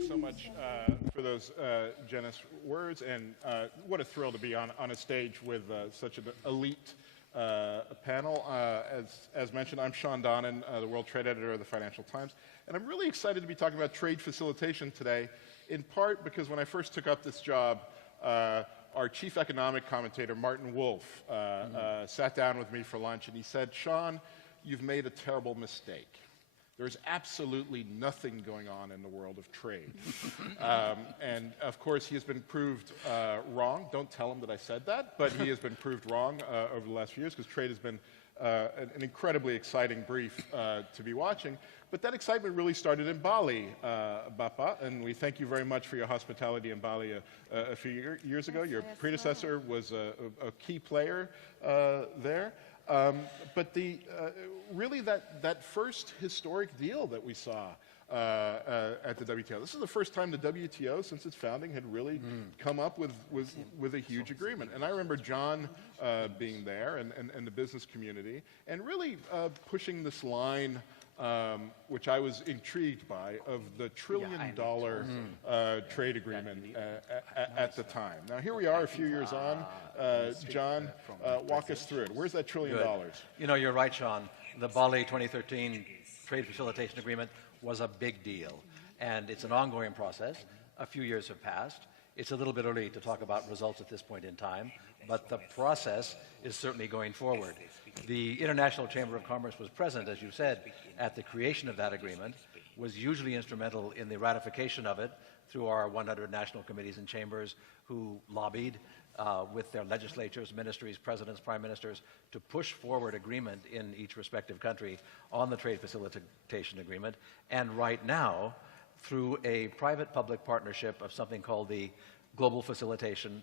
you so much for those generous words, and what a thrill to be on a stage with such an elite panel. As mentioned, I'm Sean Donnan, the World Trade Editor of the Financial Times, and I'm really excited to be talking about trade facilitation today, in part because when I first took up this job, our chief economic commentator, Martin Wolf, sat down with me for lunch, and he said, "Sean, you've made a terrible mistake. There's absolutely nothing going on in the world of trade." And of course, he has been proved wrong. Don't tell him that I said that, but he has been proved wrong over the last few years, because trade has been an incredibly exciting brief to be watching. But that excitement really started in Bali, Bapa, and we thank you very much for your hospitality in Bali a few years ago. Your predecessor was a key player there. But really that first historic deal that we saw at the WTO, this is the first time the WTO, since its founding, had really come up with a huge agreement. And I remember John being there and the business community, and really pushing this line, which I was intrigued by, of the $1 trillion trade agreement at the time. Now, here we are a few years on. John, walk us through it. Where's that $1 trillion? You know, you're right, Sean. The Bali 2013 Trade Facilitation Agreement was a big deal, and it's an ongoing process. A few years have passed. It's a little bit early to talk about results at this point in time, but the process is certainly going forward. The International Chamber of Commerce was present, as you said, at the creation of that agreement, was hugely instrumental in the ratification of it through our 100 national committees and chambers, who lobbied with their legislatures, ministries, presidents, prime ministers, to push forward agreement in each respective country on the trade facilitation agreement. And right now, through a private-public partnership of something called the Global Facilitation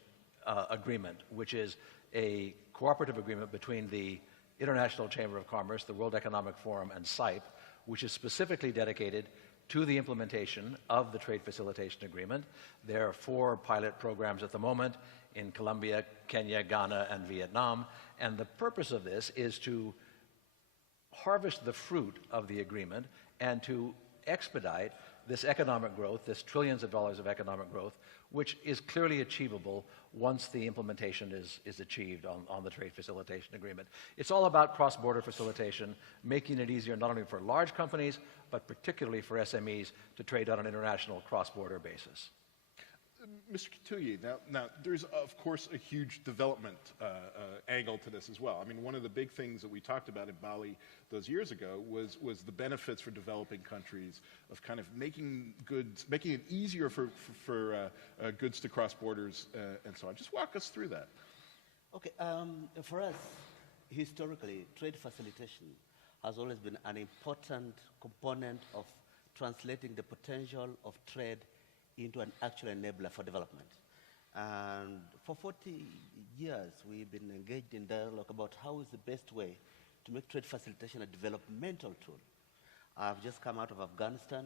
Agreement, which is a cooperative agreement between the International Chamber of Commerce, the World Economic Forum, and CIPE, which is specifically dedicated to the implementation of the Trade Facilitation Agreement. There are 4 pilot programs at the moment in Colombia, Kenya, Ghana, and Vietnam, and the purpose of this is to harvest the fruit of the agreement and to expedite this economic growth, this trillions of dollars of economic growth, which is clearly achievable once the implementation is achieved on the Trade Facilitation Agreement. It's all about cross-border facilitation, making it easier not only for large companies, but particularly for SMEs to trade on an international cross-border basis. Mr. Katuyi, now there's, of course, a huge development angle to this as well. I mean, one of the big things that we talked about in Bali those years ago was the benefits for developing countries of kind of making it easier for goods to cross borders and so on. Just walk us through that. Okay, for us, historically, trade facilitation has always been an important component of translating the potential of trade into an actual enabler for development. And for 40 years, we've been engaged in dialogue about how is the best way to make trade facilitation a developmental tool. I've just come out of Afghanistan,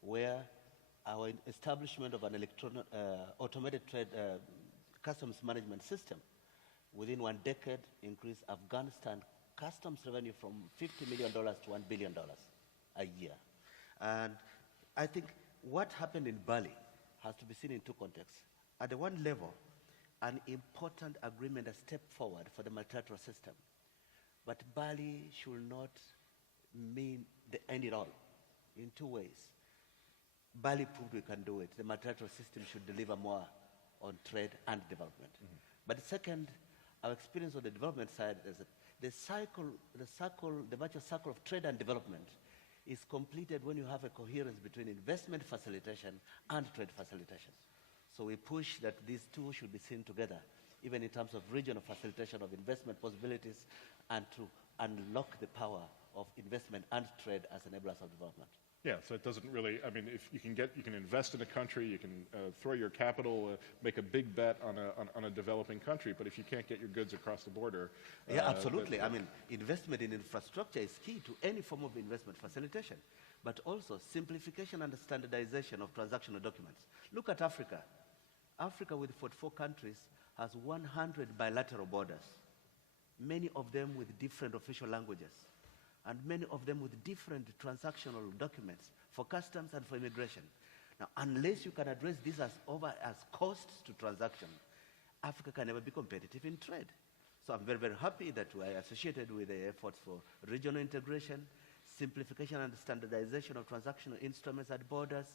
where our establishment of an automated trade customs management system within 1 decade increased Afghanistan customs revenue from $50 million to $1 billion a year. And I think what happened in Bali has to be seen in 2 contexts. At the one level, an important agreement, a step forward for the multilateral system. But Bali should not mean the end it all in 2 ways. Bali proved we can do it. The multilateral system should deliver more on trade and development. But second, our experience on the development side is that the virtuous circle of trade and development is completed when you have a coherence between investment facilitation and trade facilitation. So we push that these 2 should be seen together, even in terms of regional facilitation of investment possibilities, and to unlock the power of investment and trade as enablers of development. Yeah, so it doesn't really, I mean, if you can invest in a country, you can throw your capital, make a big bet on a developing country, but if you can't get your goods across the border. Yeah, absolutely. I mean, investment in infrastructure is key to any form of investment facilitation, but also simplification and standardization of transactional documents. Look at Africa. Africa, with 44 countries, has 100 bilateral borders, many of them with different official languages, and many of them with different transactional documents for customs and for immigration. Now, unless you can address this as costs to transaction, Africa can never be competitive in trade. So I'm very, very happy that we are associated with the efforts for regional integration, simplification and standardization of transactional instruments at borders,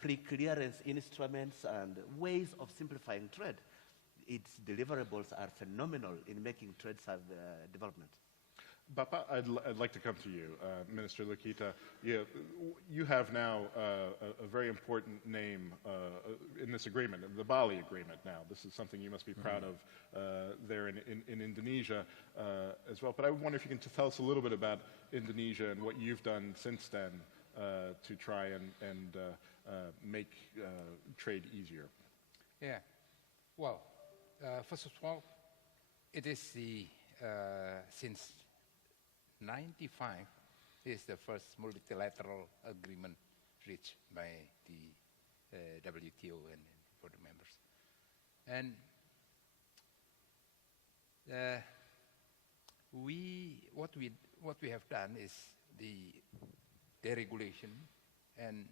pre-clearance instruments and ways of simplifying trade. Its deliverables are phenomenal in making trade development. Bapa, I'd like to come to you. Minister Lukita, you have now a very important name in this agreement, the Bali Agreement now. This is something you must be proud of there in Indonesia as well. But I wonder if you can tell us a little bit about Indonesia and what you've done since then to try and make trade easier. Yeah. Well, first of all, it is the, since 1995 is the first multilateral agreement reached by the WTO and for the members. And what we have done is the deregulation, and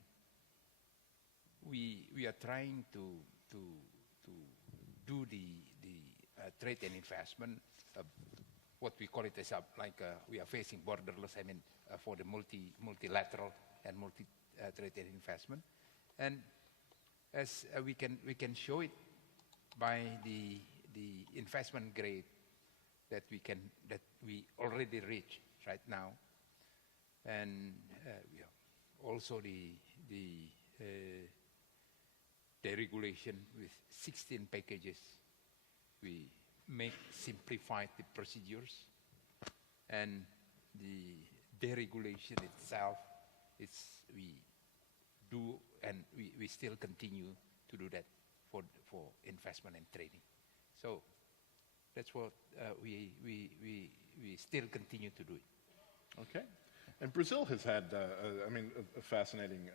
we are trying to do the trade and investment. What we call it as we are facing borderless. I mean, for the multilateral and trade and investment, and as we can show it by the investment grade that we already reach right now, and also the deregulation with 16 packages. We simplified the procedures, and the deregulation itself, we do, and we still continue to do that for investment and trading. So that's what we still continue to do it. Okay. And Brazil has had, a fascinating,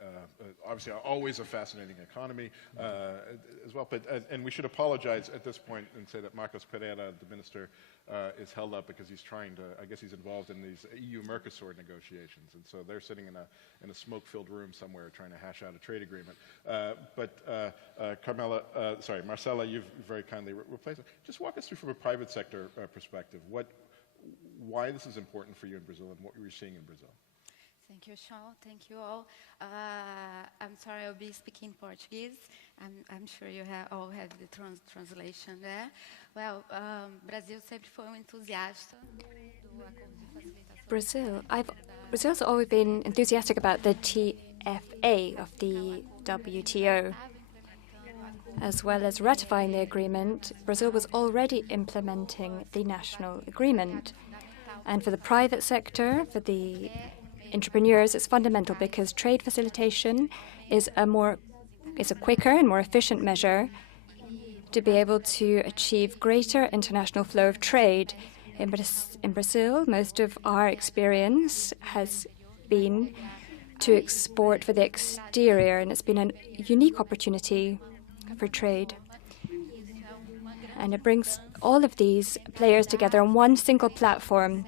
obviously always a fascinating economy as well. But and we should apologize at this point and say that Marcos Pereira, the minister, is held up because he's trying to. I guess he's involved in these EU-Mercosur negotiations, and so they're sitting in a smoke-filled room somewhere trying to hash out a trade agreement. Marcela, you've very kindly replaced it. Just walk us through from a private sector perspective why this is important for you in Brazil and what you're seeing in Brazil. Thank you, Sean. Thank you all. I'm sorry, I'll be speaking Portuguese. I'm sure you all have the translation there. Well, Brasil sempre foi entusiasta do acordo de facilitação. Brazil's always been enthusiastic about the TFA of the WTO. As well as ratifying the agreement, Brazil was already implementing the national agreement. And for the private sector, for the entrepreneurs, it's fundamental because trade facilitation is a quicker and more efficient measure to be able to achieve greater international flow of trade. In Brazil, most of our experience has been to export for the exterior, and it's been a unique opportunity for trade. And it brings all of these players together on one single platform.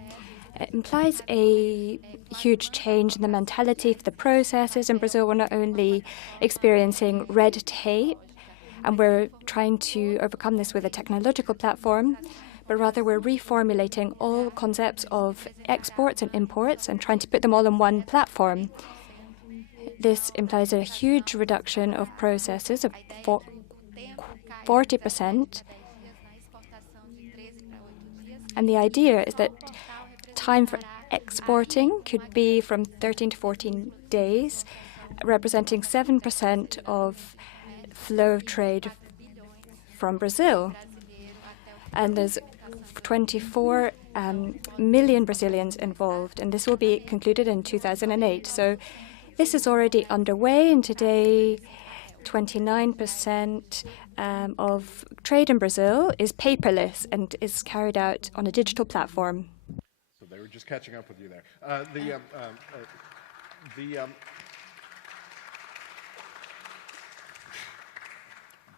It implies a huge change in the mentality for the processes. In Brazil, we're not only experiencing red tape, and we're trying to overcome this with a technological platform, but rather we're reformulating all concepts of exports and imports and trying to put them all on one platform. This implies a huge reduction of processes of 40%. And the idea is that time for exporting could be from 13 to 14 days, representing 7% of flow of trade from Brazil. And there's 24 million Brazilians involved, and this will be concluded in 2008. So this is already underway, and today 29% of trade in Brazil is paperless and is carried out on a digital platform. So they were just catching up with you there.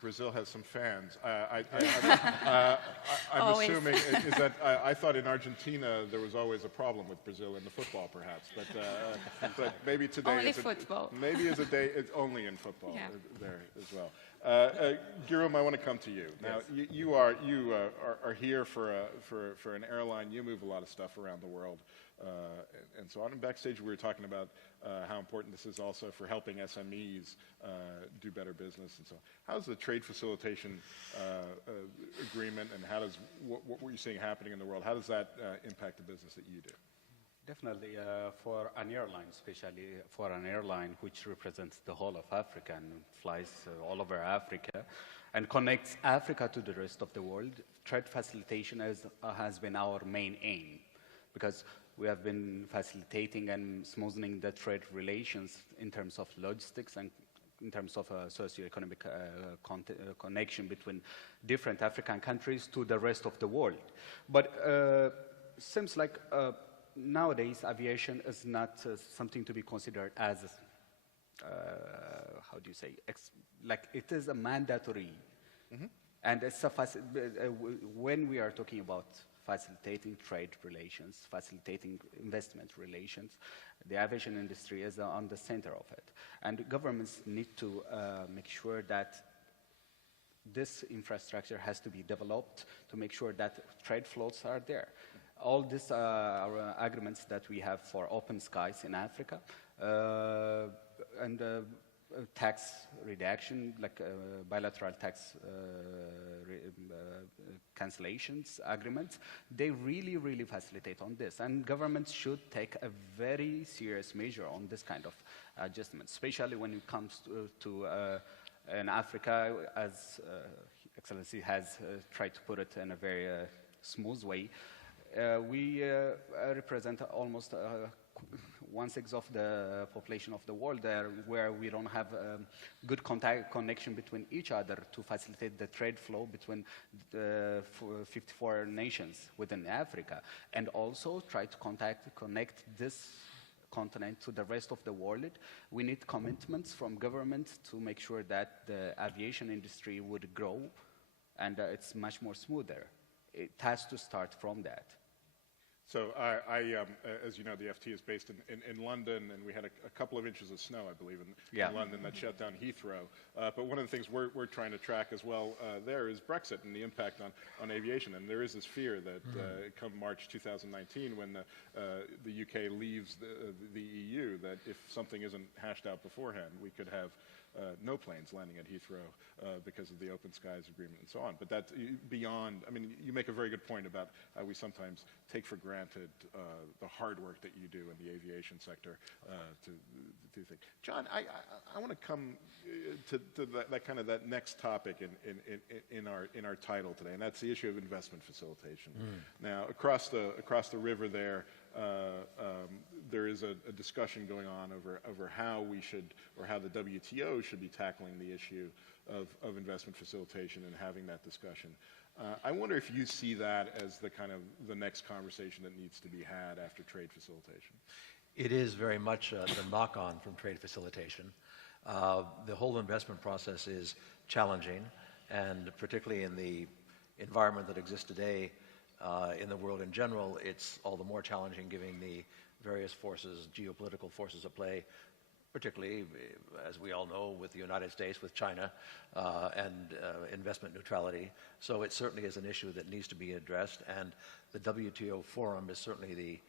Brazil has some fans. I'm Always. assuming is that I thought in Argentina there was always a problem with Brazil in the football, perhaps, but maybe today Only it's football. Maybe it's a day it's only in football Yeah. there as well. Guillaume, I want to come to you now. You are here for an airline. You move a lot of stuff around the world. And so on. And backstage, we were talking about how important this is also for helping SMEs do better business and so on. How's the trade facilitation agreement, and how does what were you seeing happening in the world? How does that impact the business that you do? Definitely, for an airline, especially for an airline which represents the whole of Africa and flies all over Africa and connects Africa to the rest of the world, trade facilitation has been our main aim, because we have been facilitating and smoothing the trade relations in terms of logistics and in terms of socio-economic connection between different African countries to the rest of the world. But seems like nowadays aviation is not something to be considered as, how do you say, like it is a mandatory. Mm-hmm. And it's a when we are talking about facilitating trade relations, facilitating investment relations, the aviation industry is on the center of it. And governments need to make sure that this infrastructure has to be developed to make sure that trade flows are there. All these are agreements that we have for open skies in Africa, and tax reduction, like bilateral tax cancellations agreements, they really facilitate on this. And governments should take a very serious measure on this kind of adjustment, especially when it comes to in Africa, as Excellency has tried to put it in a very smooth way. We represent almost 1/6 of the population of the world there, where we don't have good connection between each other to facilitate the trade flow between the 54 nations within Africa, and also try to connect this continent to the rest of the world. We need commitments from government to make sure that the aviation industry would grow, and it's much more smoother. It has to start from that. So as you know, the FT is based in London, and we had a couple of inches of snow, I believe, in London that shut down Heathrow. But one of the things we're trying to track as well there is Brexit and the impact on aviation. And there is this fear that come March 2019, when the UK leaves the EU, that if something isn't hashed out beforehand, we could have no planes landing at Heathrow because of the Open Skies Agreement and so on. But that's beyond, I mean, you make a very good point about how we sometimes take for granted the hard work that you do in the aviation sector to do things. John, I want to come to that kind of that next topic in our title today, and that's the issue of investment facilitation. Now, across the river there, there is a discussion going on over how we should, or how the WTO should be tackling the issue of investment facilitation and having that discussion. I wonder if you see that as the kind of the next conversation that needs to be had after trade facilitation. It is very much the knock-on from trade facilitation. The whole investment process is challenging, and particularly in the environment that exists today, in the world in general, it's all the more challenging given the various forces, geopolitical forces at play, particularly, as we all know, with the United States, with China, and investment neutrality. So it certainly is an issue that needs to be addressed, and the WTO forum is certainly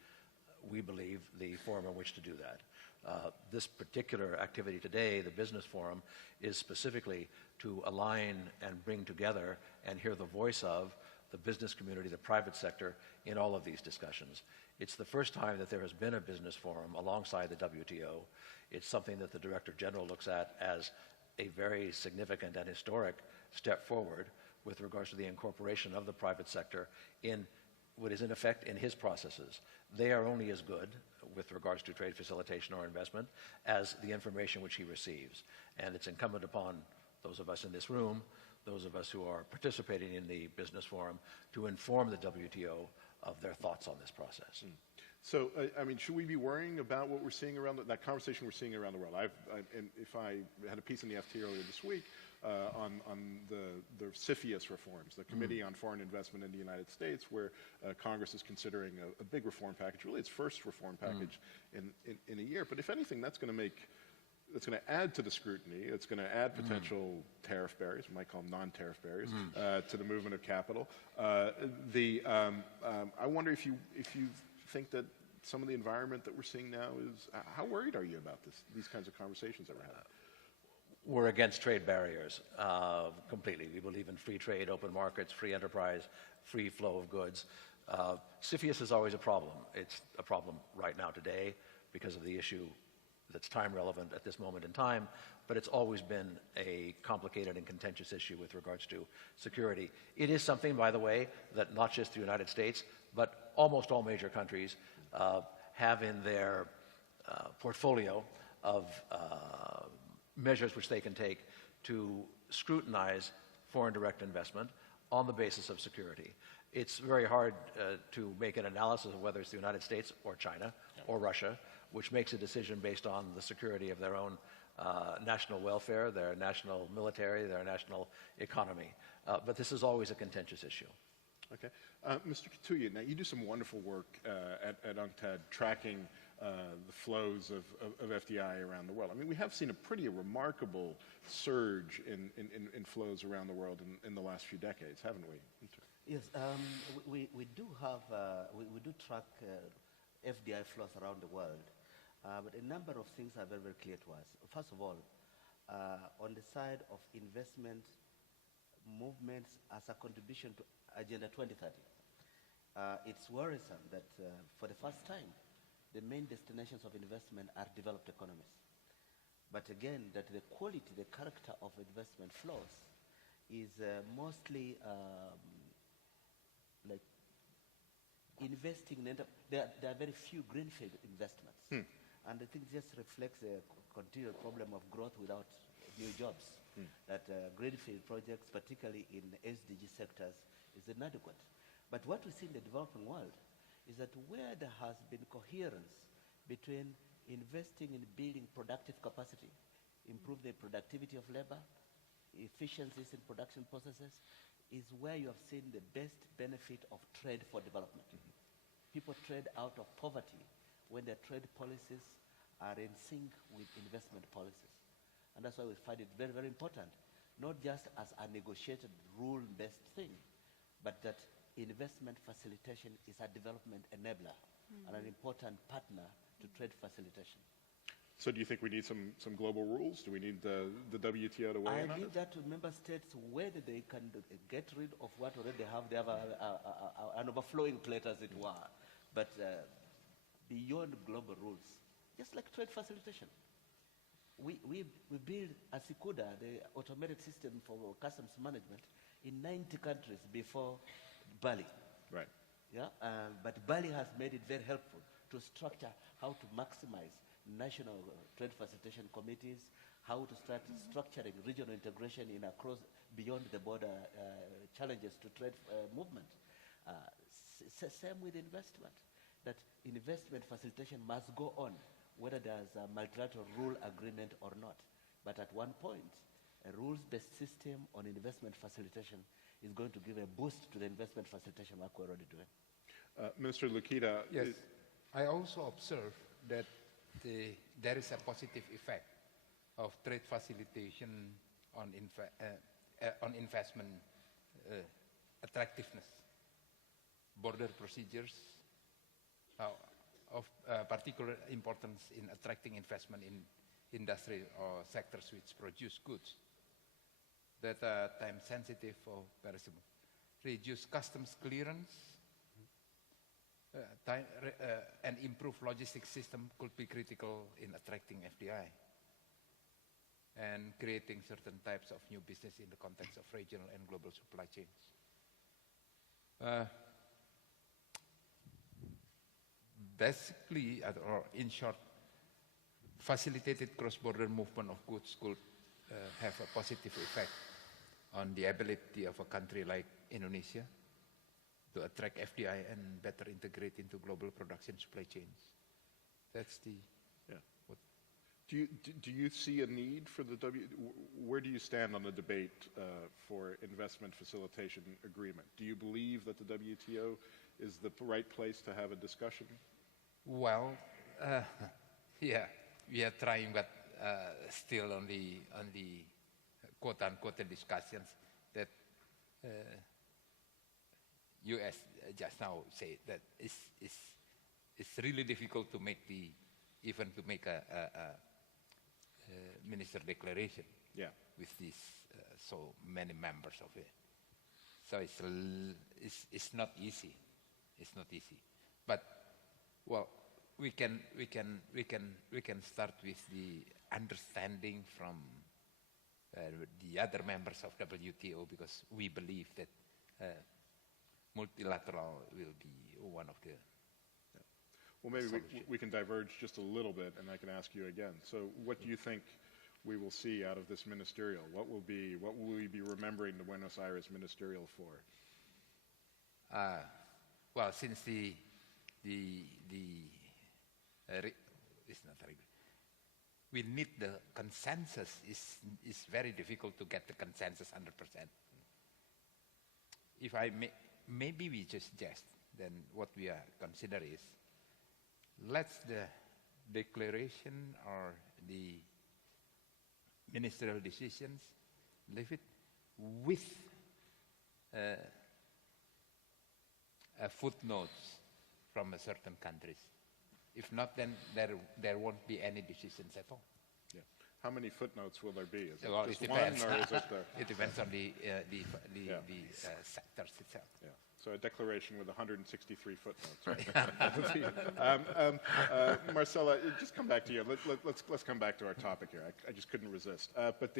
we believe, the forum in which to do that. This particular activity today, the business forum, is specifically to align and bring together and hear the voice of the business community, the private sector, in all of these discussions. It's the first time that there has been a business forum alongside the WTO. It's something that the Director General looks at as a very significant and historic step forward with regards to the incorporation of the private sector in what is in effect in his processes. They are only as good with regards to trade facilitation or investment as the information which he receives. And it's incumbent upon those of us in this room, those of us who are participating in the business forum, to inform the WTO of their thoughts on this process. So, I mean, should we be worrying about what we're seeing around that conversation we're seeing around the world? And if I had a piece in the FT earlier this week on the CFIUS reforms, the Committee on Foreign Investment in the United States, where Congress is considering a big reform package, really its first reform package in a year. But if anything, that's going to add to the scrutiny. It's going to add potential tariff barriers, we might call them non-tariff barriers, to the movement of capital. I wonder if you think that some of the environment that we're seeing now is, how worried are you about these kinds of conversations that we're having? We're against trade barriers completely. We believe in free trade, open markets, free enterprise, free flow of goods. CFIUS is always a problem. It's a problem right now today because of the issue that's time relevant at this moment in time, but it's always been a complicated and contentious issue with regards to security. It is something, by the way, that not just the United States, but almost all major countries have in their portfolio of measures which they can take to scrutinize foreign direct investment on the basis of security. It's very hard to make an analysis of whether it's the United States or China or Russia, which makes a decision based on the security of their own national welfare, their national military, their national economy. But this is always a contentious issue. Okay. Mr. Katuya, now you do some wonderful work at UNCTAD tracking the flows of FDI around the world. I mean, we have seen a pretty remarkable surge in flows around the world in the last few decades, haven't we? Yes, we do track FDI flows around the world, but a number of things are very, very clear to us. First of all, on the side of investment movements as a contribution to Agenda 2030, it's worrisome that for the first time, the main destinations of investment are developed economies. But again, that the quality, the character of investment flows is mostly like investing in, there are very few greenfield investments. And I think this reflects a continual problem of growth without new jobs. That greenfield projects, particularly in SDG sectors, is inadequate. But what we see in the developing world is that where there has been coherence between investing in building productive capacity, improve the productivity of labor, efficiencies in production processes, is where you have seen the best benefit of trade for development. People trade out of poverty when their trade policies are in sync with investment policies. And that's why we find it very, very important, not just as a negotiated rule-based thing, but that investment facilitation is a development enabler and an important partner to trade facilitation. So do you think we need some global rules? Do we need the WTO to weigh in on I leave this? that to member states whether they can get rid of what already they have. They have an overflowing plate, as it were. But beyond global rules, just like trade facilitation. We built ASICUDA, the automated system for customs management, in 90 countries before Bali. Right. Yeah? But Bali has made it very helpful to structure how to maximize national trade facilitation committees, how to start structuring regional integration in across beyond the border challenges to trade movement. Same with investment, that investment facilitation must go on, whether there's a multilateral rule agreement or not. But at one point, a rules-based system on investment facilitation is going to give a boost to the investment facilitation work we're already doing. Minister Lukita. Yes, I also observe that there is a positive effect of trade facilitation on investment attractiveness. Border procedures of particular importance in attracting investment in industry or sectors which produce goods that are time sensitive or perishable. Reduce customs clearance and improve logistics system could be critical in attracting FDI and creating certain types of new business in the context of regional and global supply chains. Basically, or in short, facilitated cross-border movement of goods could have a positive effect on the ability of a country like Indonesia to attract FDI and better integrate into global production supply chains. That's the what. Do you see a need for the where do you stand on the debate for investment facilitation agreement? Do you believe that the WTO is the right place to have a discussion? Well, yeah, we are trying, but still on the quote-unquote discussions that U.S. just now say that it's really difficult to make even to make a minister declaration with these so many members of it. So it's not easy. It's not easy. But well, we can start with the understanding from the other members of WTO, because we believe that multilateral will be one of the. Well, maybe we can diverge just a little bit, and I can ask you again. So what do you think we will see out of this ministerial? What will we be remembering the Buenos Aires ministerial for? Well, since it's not very good. We need the consensus. It's very difficult to get the consensus 100%. If I maybe we just suggest, then what we are consider is, let's the declaration or the ministerial decisions, leave it with footnotes from a certain countries. If not, then there won't be any decisions at all. Yeah. How many footnotes will there be? Is it Well, just it one, depends. or is it the? It depends on the sectors itself. Yeah. So a declaration with 163 footnotes. Right? Marcela, just come back to you. Let's come back to our topic here. I just couldn't resist. But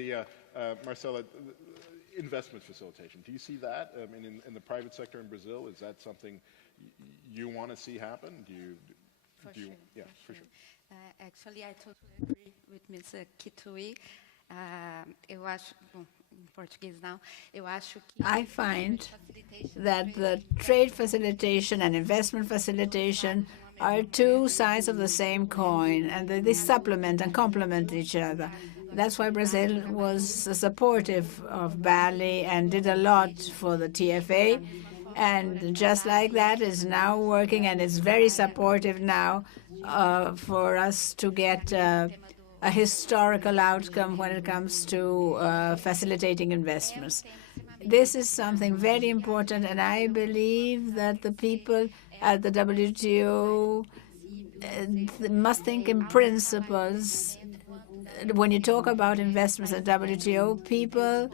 Marcela, investment facilitation. Do you see that in the private sector in Brazil? Is that something you want to see happen? Yeah, for sure. Actually, I totally agree with Ms. Kitui. Eu acho, bom, em português não, eu acho que I find that the trade facilitation and investment facilitation are two sides of the same coin, and they supplement and complement each other. That's why Brazil was supportive of Bali and did a lot for the TFA. And just like that, is now working and is very supportive now for us to get a historical outcome when it comes to facilitating investments. This is something very important, and I believe that the people at the WTO must think in principles. When you talk about investments at WTO, people,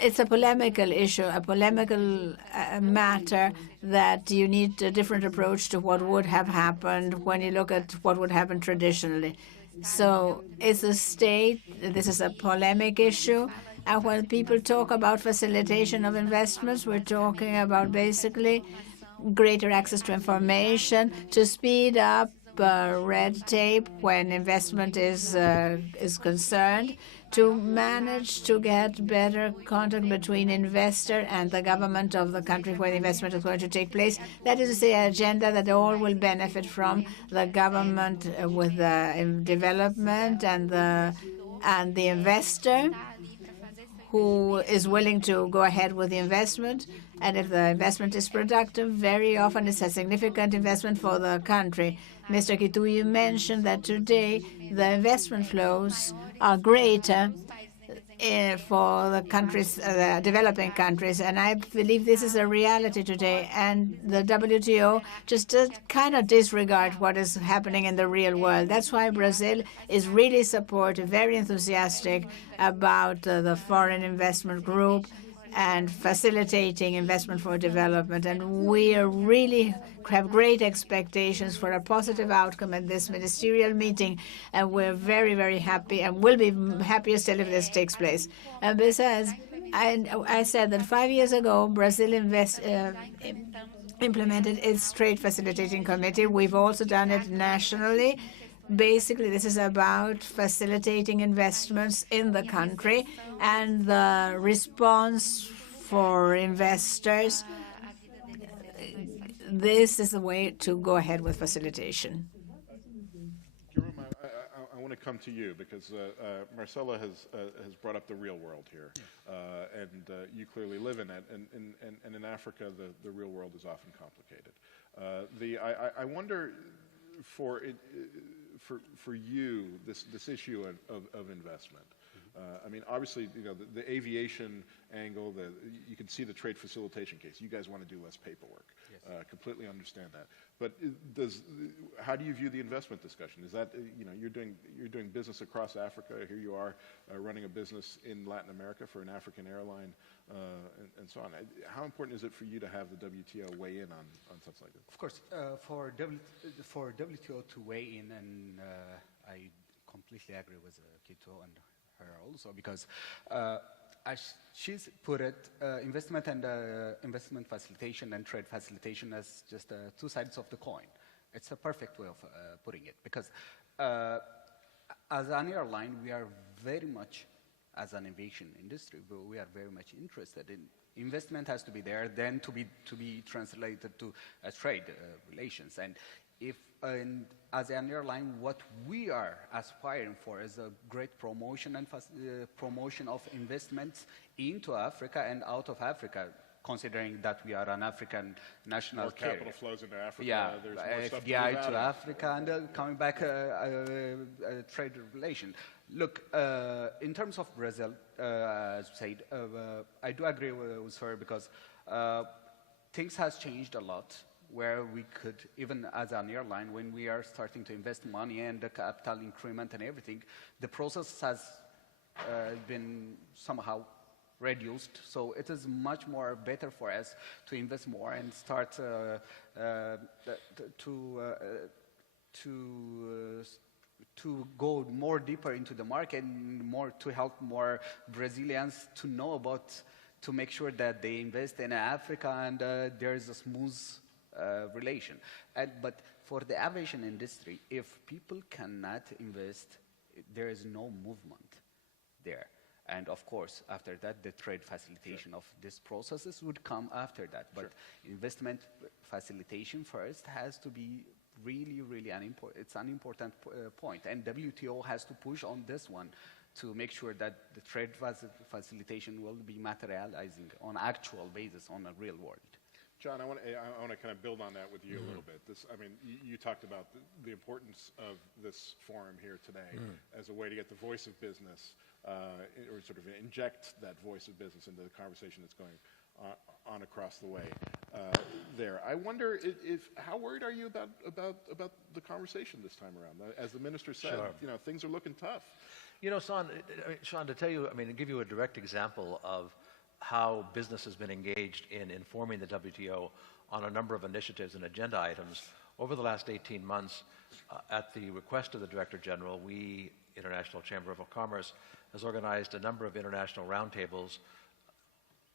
it's a polemical issue, a polemical matter that you need a different approach to what would have happened when you look at what would happen traditionally. So it's a state, this is a polemic issue. And when people talk about facilitation of investments, we're talking about basically greater access to information, to speed up red tape when investment is concerned, to manage to get better contact between investor and the government of the country where the investment is going to take place. That is to say, an agenda that all will benefit from, the government with the development and the investor who is willing to go ahead with the investment. And if the investment is productive, very often it's a significant investment for the country. Mr. Kitui, you mentioned that today the investment flows are greater for the countries, developing countries, and I believe this is a reality today. And the WTO just kind of disregard what is happening in the real world. That's why Brazil is really supportive, very enthusiastic about the foreign investment group and facilitating investment for development. And we are really have great expectations for a positive outcome at this ministerial meeting. And we're very, very happy, and will be happier still if this takes place. And besides, I said that 5 years ago, Brazil implemented its trade facilitating committee. We've also done it nationally. Basically, this is about facilitating investments in the country, and the response for investors this is the way to go ahead with facilitation. Jerome, I want to come to you because Marcela has brought up the real world here, and you clearly live in it. And in Africa, the real world is often complicated. I wonder for you this issue of investment. I mean, obviously, you know, the aviation angle, you can see the trade facilitation case. You guys want to do less paperwork. Yes. Completely understand that. But how do you view the investment discussion? Is that, you know, you're doing business across Africa. Here you are running a business in Latin America for an African airline, and so on. How important is it for you to have the WTO weigh in on something like this? Of course, for WTO to weigh in, and I completely agree with Kito and her also, because as she's put it, investment facilitation and trade facilitation as just two sides of the coin. It's a perfect way of putting it, because as an airline, we are very much, as an aviation industry, we are very much interested in investment has to be there, then to be translated to trade relations. And if as an airline, what we are aspiring for is a great promotion and promotion of investments into Africa and out of Africa, considering that we are an African national more carrier. Capital flows into Africa. Yeah, there's more stuff FDI to Africa, and coming back trade relation. Look, in terms of Brazil, as you said, I do agree with her, because things has changed a lot, where we could, even as an airline, when we are starting to invest money and the capital increment and everything, the process has been somehow reduced. So it is much more better for us to invest more and start to go more deeper into the market, and more to help more Brazilians to know about, to make sure that they invest in Africa and there is a smooth relation. But for the aviation industry, if people cannot invest, there is no movement there. And of course, after that, the trade facilitation of these processes would come after that. But investment facilitation first has to be really, really an important point. And WTO has to push on this one to make sure that the trade facilitation will be materializing on actual basis on a real world. John, I want to kind of build on that with you a little bit. I mean, you talked about the importance of this forum here today as a way to get the voice of business, or sort of inject that voice of business into the conversation that's going on across the way there. I wonder how worried are you about the conversation this time around? As the minister said, you know, things are looking tough. You know, Sean, to tell you, I mean, to give you a direct example of how business has been engaged in informing the WTO on a number of initiatives and agenda items. Over the last 18 months, at the request of the Director General, we, International Chamber of Commerce, has organized a number of international roundtables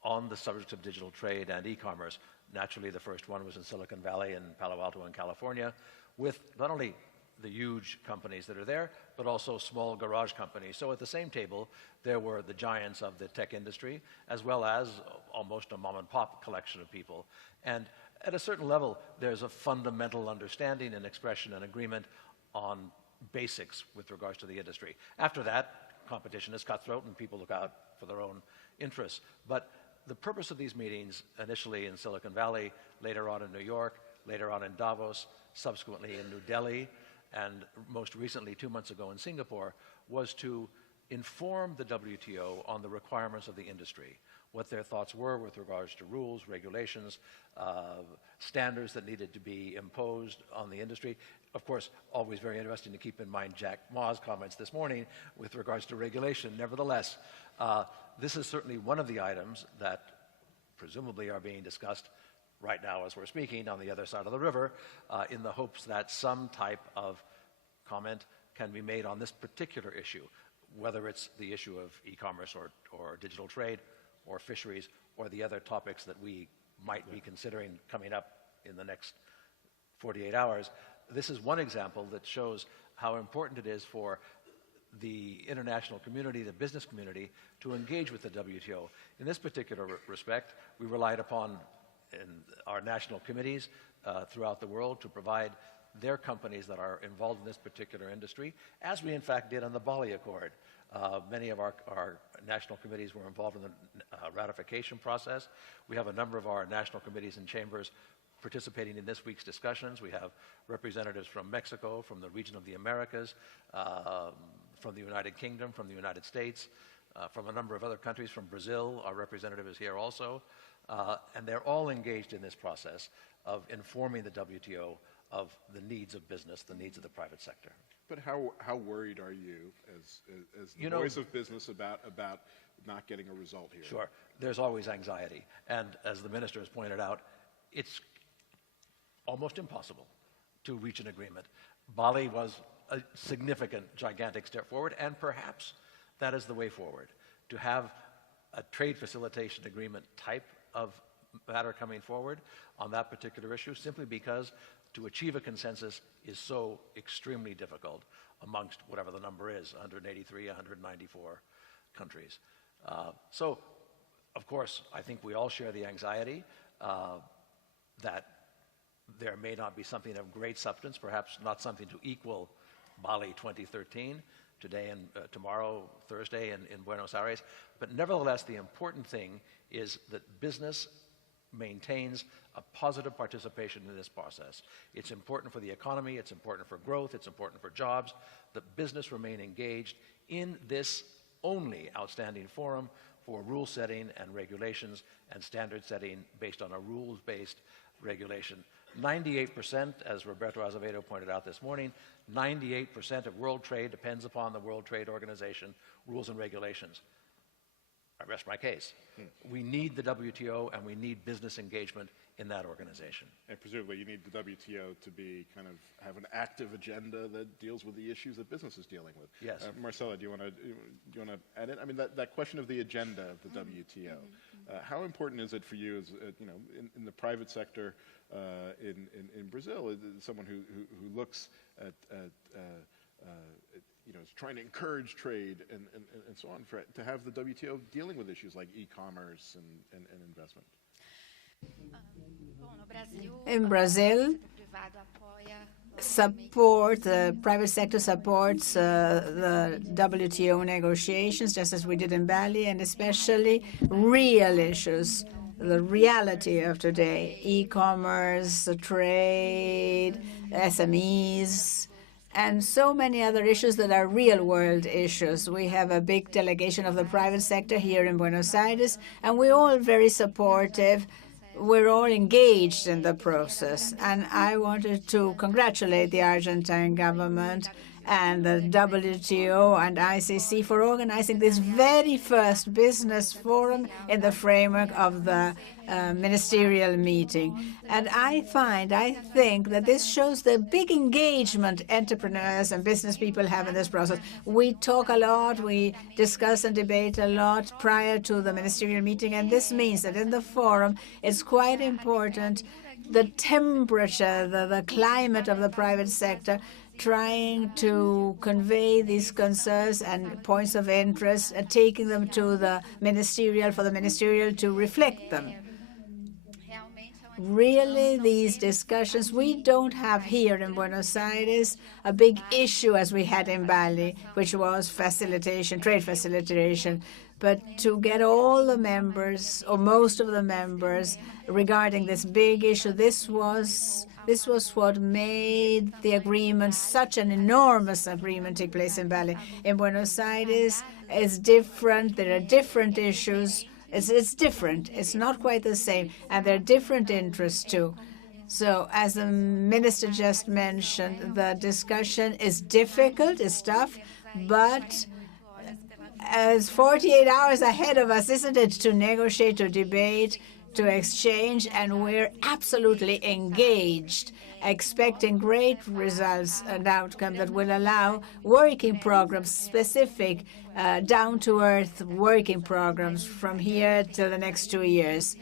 on the subject of digital trade and e-commerce. Naturally, the first one was in Silicon Valley and Palo Alto in California, with not only the huge companies that are there, but also small garage companies. So at the same table, there were the giants of the tech industry, as well as almost a mom and pop collection of people. And at a certain level, there's a fundamental understanding and expression and agreement on basics with regards to the industry. After that, competition is cutthroat and people look out for their own interests. But the purpose of these meetings, initially in Silicon Valley, later on in New York, later on in Davos, subsequently in New Delhi, and most recently, 2 months ago in Singapore, was to inform the WTO on the requirements of the industry, what their thoughts were with regards to rules, regulations, standards that needed to be imposed on the industry. Of course, always very interesting to keep in mind Jack Ma's comments this morning with regards to regulation. Nevertheless, this is certainly one of the items that presumably are being discussed right now as we're speaking on the other side of the river, in the hopes that some type of comment can be made on this particular issue, whether it's the issue of e-commerce or digital trade or fisheries or the other topics that we might be considering coming up in the next 48 hours. This is one example that shows how important it is for the international community, the business community, to engage with the WTO. In this particular respect, we relied upon in our national committees throughout the world to provide their companies that are involved in this particular industry, as we in fact did on the Bali Accord. Many of our national committees were involved in the ratification process. We have a number of our national committees and chambers participating in this week's discussions. We have representatives from Mexico, from the region of the Americas, from the United Kingdom, from the United States, from a number of other countries, from Brazil. Our representative is here also. And they're all engaged in this process of informing the WTO of the needs of business, the needs of the private sector. But how worried are you as the voice of business about not getting a result here? Sure. There's always anxiety. And as the minister has pointed out, it's almost impossible to reach an agreement. Bali was a significant, gigantic step forward, and perhaps that is the way forward, to have a trade facilitation agreement type of matter coming forward on that particular issue, simply because to achieve a consensus is so extremely difficult amongst whatever the number is, 183, 194 countries. So, of course, I think we all share the anxiety that there may not be something of great substance, perhaps not something to equal Bali 2013, today and tomorrow, Thursday, in Buenos Aires. But nevertheless, the important thing is that business maintains a positive participation in this process. It's important for the economy, it's important for growth, it's important for jobs, that business remain engaged in this only outstanding forum for rule setting and regulations and standard setting based on a rules-based regulation. 98%, as Roberto Azevedo pointed out this morning, 98% of world trade depends upon the World Trade Organization rules and regulations. I rest my case. We need the WTO and we need business engagement in that organization. And presumably you need the WTO to be have an active agenda that deals with the issues that business is dealing with. Yes. Marcela, do you want to add in? I mean, that question of the agenda of the WTO, how important is it for you as, in the private sector in Brazil, someone who looks at is trying to encourage trade and so on, to have the WTO dealing with issues like e-commerce and investment? In Brazil, the private sector supports the WTO negotiations, just as we did in Bali, and especially real issues, the reality of today, e-commerce, trade, SMEs, and so many other issues that are real-world issues. We have a big delegation of the private sector here in Buenos Aires, and we're all very supportive. We're all engaged in the process. And I wanted to congratulate the Argentine government and the WTO and ICC for organizing this very first business forum in the framework of the ministerial meeting. And I think that this shows the big engagement entrepreneurs and business people have in this process. We talk a lot, we discuss and debate a lot prior to the ministerial meeting, and this means that in the forum it's quite important the temperature, the climate of the private sector, trying to convey these concerns and points of interest and taking them to the ministerial for the ministerial to reflect them. Really, these discussions, we don't have here in Buenos Aires a big issue as we had in Bali, which was facilitation, trade facilitation. But to get all the members, or most of the members, regarding this big issue, this was what made the agreement, such an enormous agreement, take place in Bali. In Buenos Aires, it's different. There are different issues. It's different. It's not quite the same. And there are different interests, too. So as the minister just mentioned, the discussion is difficult, it's tough, but as 48 hours ahead of us, isn't it, to negotiate, to debate, to exchange, and we're absolutely engaged, expecting great results and outcome that will allow working programs, specific, down-to-earth working programs from here till the next 2 years.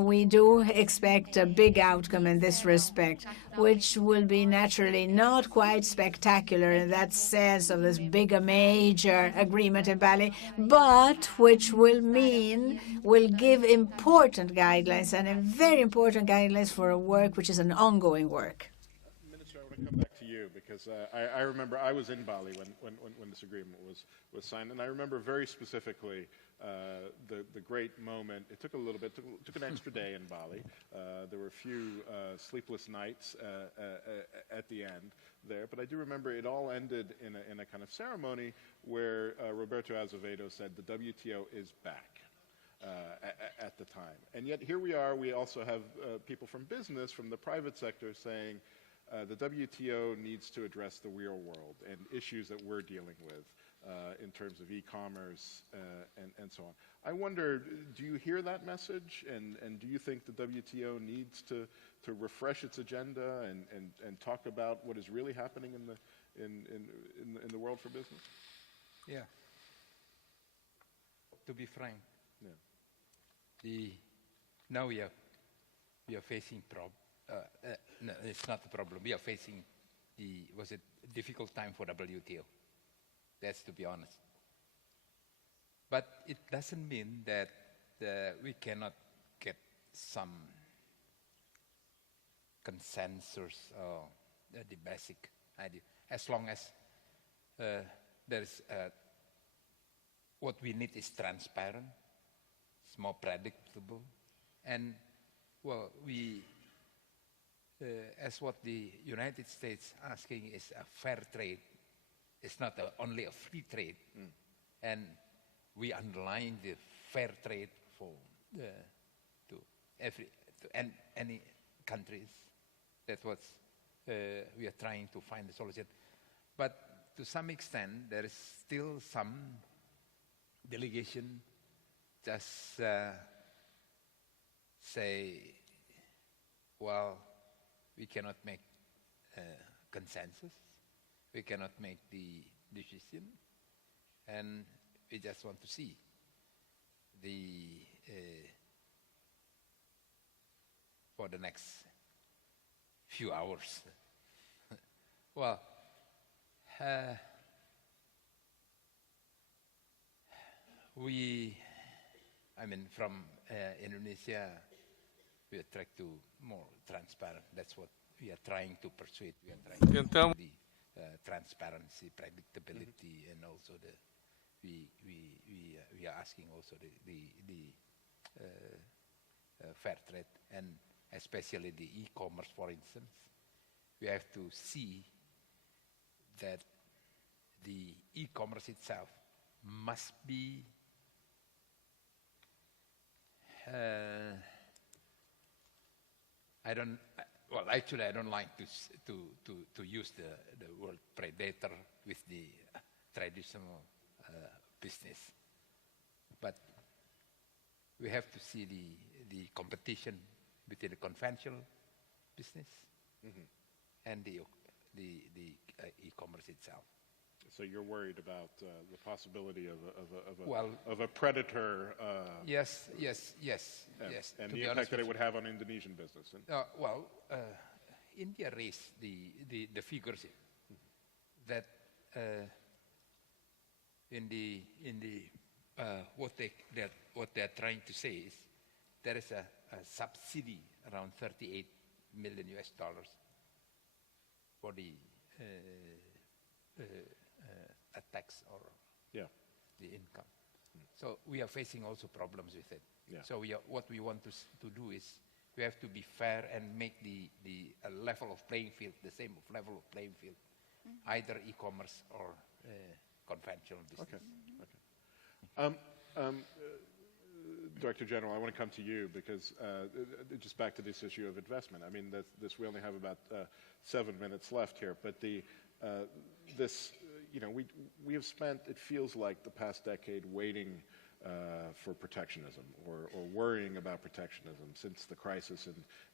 we do expect a big outcome in this respect, which will be naturally not quite spectacular in that sense of this bigger major agreement in Bali, but which will give important guidelines and very important guidelines for a work which is an ongoing work. Minister, I want to come back to you because I remember I was in Bali when this agreement was signed, and I remember very specifically the great moment. It took a little bit, took an extra day in Bali. There were a few sleepless nights at the end there, but I do remember it all ended in a kind of ceremony where Roberto Azevedo said the WTO is back. At the time. And yet here we are, we also have people from business, from the private sector saying the WTO needs to address the real world and issues that we're dealing with in terms of e-commerce and so on. I wonder, do you hear that message, and do you think the WTO needs to refresh its agenda and talk about what is really happening in the world for business? Yeah. To be frank, yeah. Now we are facing no, it's not a problem. We are facing was a difficult time for WTO. That's to be honest. But it doesn't mean that we cannot get some consensus or the basic idea. As long as there is what we need is transparent. It's more predictable, and well, as what the United States asking is a fair trade. It's not only a free trade, and we underline the fair trade for any countries. That's what we are trying to find a solution. But to some extent, there is still some delegation. Just say, well, we cannot make consensus, we cannot make the decision, and we just want to see for the next few hours. Well, from Indonesia, we are trying to more transparent. That's what we are trying to persuade. We are trying to do the transparency, predictability, and also we are asking also the fair trade, and especially the e-commerce, for instance. We have to see that the e-commerce itself must be I don't like to use the word predator with the traditional business, but we have to see the competition between the conventional business and the e-commerce itself. So you're worried about the possibility of a predator. Yes. And the impact that it would have on Indonesian business. India raised the figures that what they're trying to say is there is a subsidy around $38 million for the a tax or the income. So we are facing also problems with it. Yeah. So what we want to do is we have to be fair and make the level of playing field the same level of playing field, either e-commerce or conventional business. Okay. Director General, I want to come to you because just back to this issue of investment. I mean, we only have about 7 minutes left here, but we have spent, it feels like, the past decade waiting for protectionism or worrying about protectionism since the crisis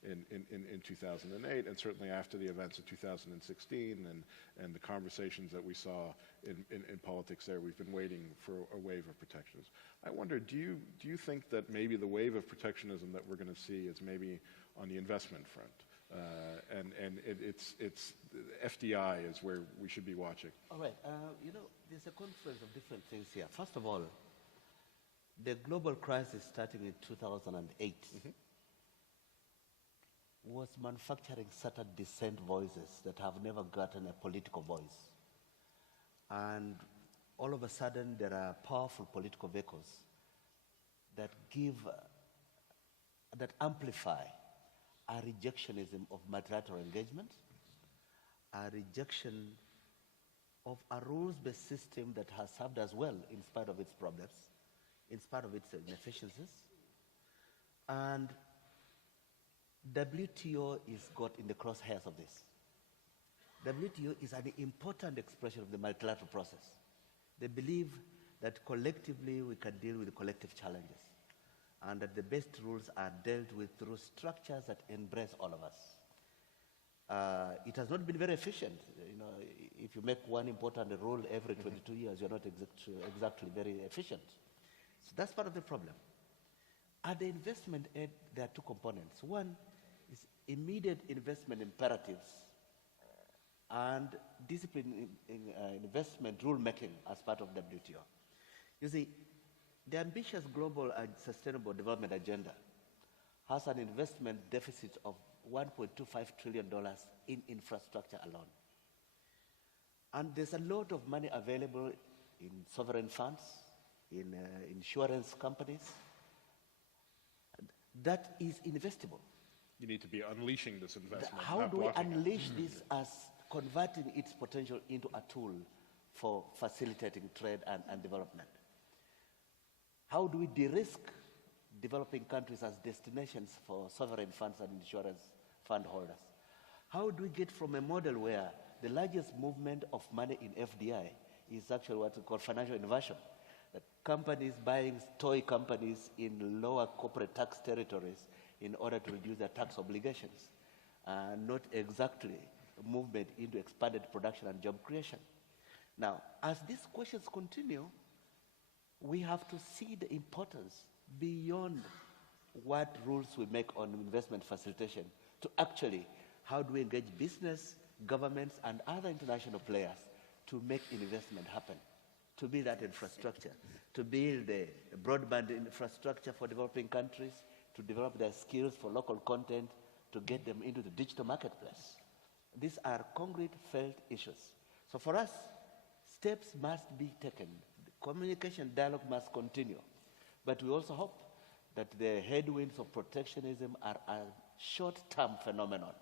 in 2008, and certainly after the events of 2016 and the conversations that we saw in politics there. We've been waiting for a wave of protectionism. I wonder, do you think that maybe the wave of protectionism that we're going to see is maybe on the investment front? It's FDI is where we should be watching. All right. There's a confluence of different things here. First of all, the global crisis starting in 2008 was manufacturing certain dissent voices that have never gotten a political voice. And all of a sudden, there are powerful political vehicles that that amplify a rejectionism of multilateral engagement, a rejection of a rules-based system that has served us well in spite of its problems, in spite of its inefficiencies. And WTO is got in the crosshairs of this. WTO is an important expression of the multilateral process. They believe that collectively we can deal with the collective challenges, and that the best rules are dealt with through structures that embrace all of us. It has not been very efficient. If you make one important rule every 22 years, you're not exactly very efficient. So that's part of the problem. At the investment end, there are two components. One is immediate investment imperatives and discipline in investment rulemaking as part of WTO. You see, the ambitious global and sustainable development agenda has an investment deficit of $1.25 trillion in infrastructure alone. And there's a lot of money available in sovereign funds, in insurance companies, that is investable. You need to be unleashing this investment. How do we unleash this as converting its potential into a tool for facilitating trade and development? How do we de-risk developing countries as destinations for sovereign funds and insurance fund holders? How do we get from a model where the largest movement of money in FDI is actually what we call financial inversion, that companies buying toy companies in lower corporate tax territories in order to reduce their tax obligations, not exactly movement into expanded production and job creation. Now, as these questions continue, we have to see the importance beyond what rules we make on investment facilitation to actually how do we engage business, governments, and other international players to make investment happen, to build that infrastructure, to build the broadband infrastructure for developing countries, to develop their skills for local content, to get them into the digital marketplace. These are concrete felt issues. So for us, steps must be taken. The communication dialogue must continue. But we also hope that the headwinds of protectionism are a short-term phenomenon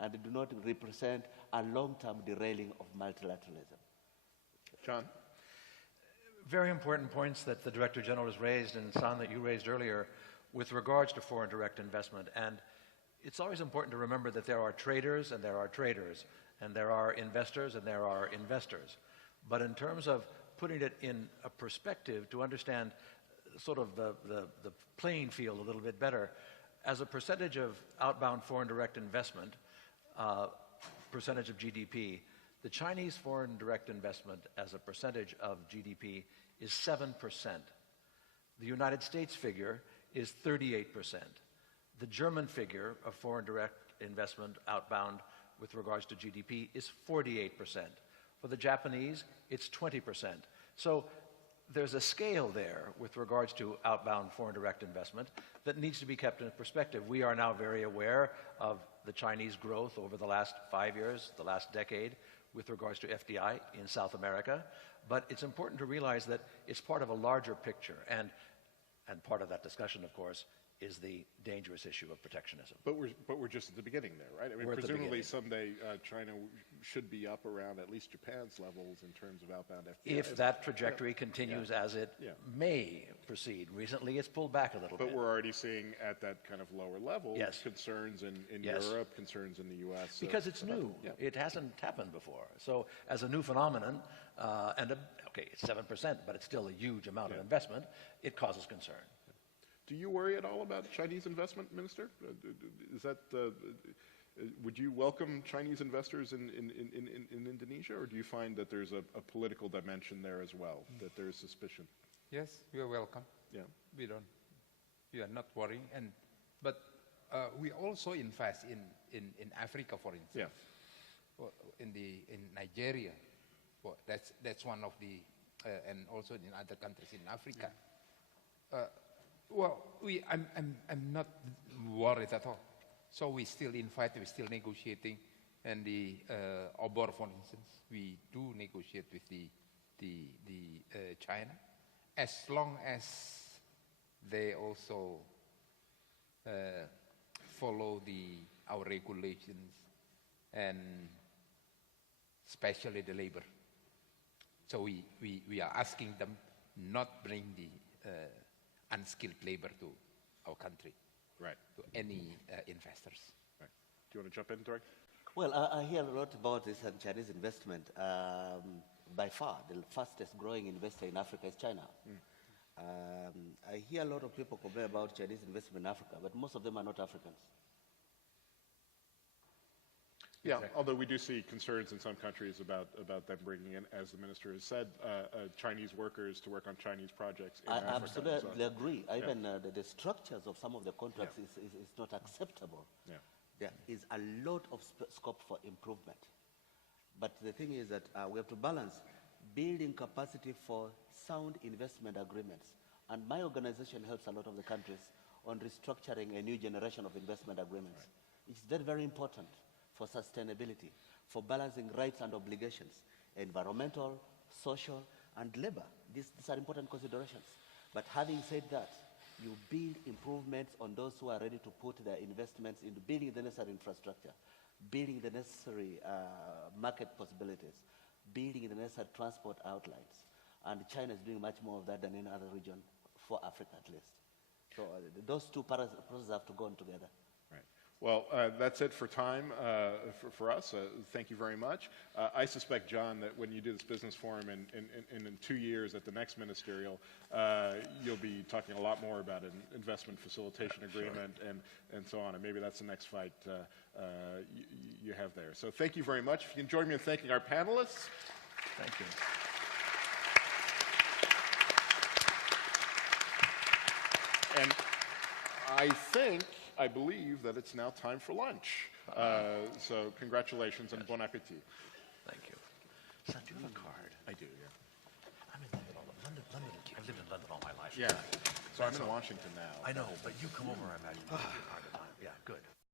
and do not represent a long-term derailing of multilateralism. John? Very important points that the Director General has raised, and San, that you raised earlier, with regards to foreign direct investment. And it's always important to remember that there are traders and there are traders, and there are investors and there are investors. But in terms of putting it in a perspective to understand sort of the playing field a little bit better, as a percentage of outbound foreign direct investment, percentage of GDP, the Chinese foreign direct investment as a percentage of GDP is 7%. The United States figure is 38%. The German figure of foreign direct investment outbound with regards to GDP is 48%. For the Japanese, it's 20%. So there's a scale there with regards to outbound foreign direct investment that needs to be kept in perspective. We are now very aware of the Chinese growth over the last 5 years, the last decade, with regards to FDI in South America. But it's important to realize that it's part of a larger picture. And part of that discussion, of course, is the dangerous issue of protectionism. But we're just at the beginning there, right? I mean, We're at the presumably beginning. someday China should be up around at least Japan's levels in terms of outbound FDI. If that trajectory continues as it may proceed. Recently, it's pulled back a little bit. But we're already seeing at that kind of lower level concerns in Yes. Europe, concerns in the U.S. Because it's new. It hasn't happened before. So as a new phenomenon, okay, it's 7%, but it's still a huge amount of investment, it causes concern. Do you worry at all about Chinese investment, Minister? Is that Would you welcome Chinese investors in Indonesia, or do you find that there's a political dimension there as well, that there's suspicion? Yes, we are welcome. Yeah. We are not worrying, but we also invest in Africa, for instance. Yeah. Well, in Nigeria, well, that's one of the, and also in other countries in Africa. Well, I'm not worried at all. So we still invite, we're still negotiating, and the Obor, for instance, we do negotiate with the China, as long as they also follow our regulations, and especially the labor. So we are asking them not bring the unskilled labor to our country. Right. To any investors. Right. Do you want to jump in, Dory? Well, I hear a lot about this Chinese investment. By far, the fastest growing investor in Africa is China. I hear a lot of people complain about Chinese investment in Africa, but most of them are not Africans. Yeah, although we do see concerns in some countries about them bringing in, as the minister has said, Chinese workers to work on Chinese projects in Africa. Absolutely agree. Even the structures of some of the contracts is not acceptable. Yeah. There is a lot of scope for improvement. But the thing is that we have to balance building capacity for sound investment agreements. And my organization helps a lot of the countries on restructuring a new generation of investment agreements. Right. It's very, very important for sustainability, for balancing rights and obligations, environmental, social, and labor. These are important considerations. But having said that, you build improvements on those who are ready to put their investments into building the necessary infrastructure, building the necessary market possibilities, building the necessary transport outlines. And China is doing much more of that than any other region, for Africa at least. So those two processes have to go on together. Right. Well, that's it for time for us. Thank you very much. I suspect, John, that when you do this business forum in 2 years at the next ministerial, you'll be talking a lot more about an investment facilitation agreement and so on. And maybe that's the next fight you have there. So thank you very much. If you can join me in thanking our panelists. Thank you. And I believe that it's now time for lunch. So congratulations and bon appetit. Thank you. Son, do you have a card? I do, yeah. I'm in London. I've lived in London all my life. Yeah. So I'm in Washington now. I know, but you come over, I imagine.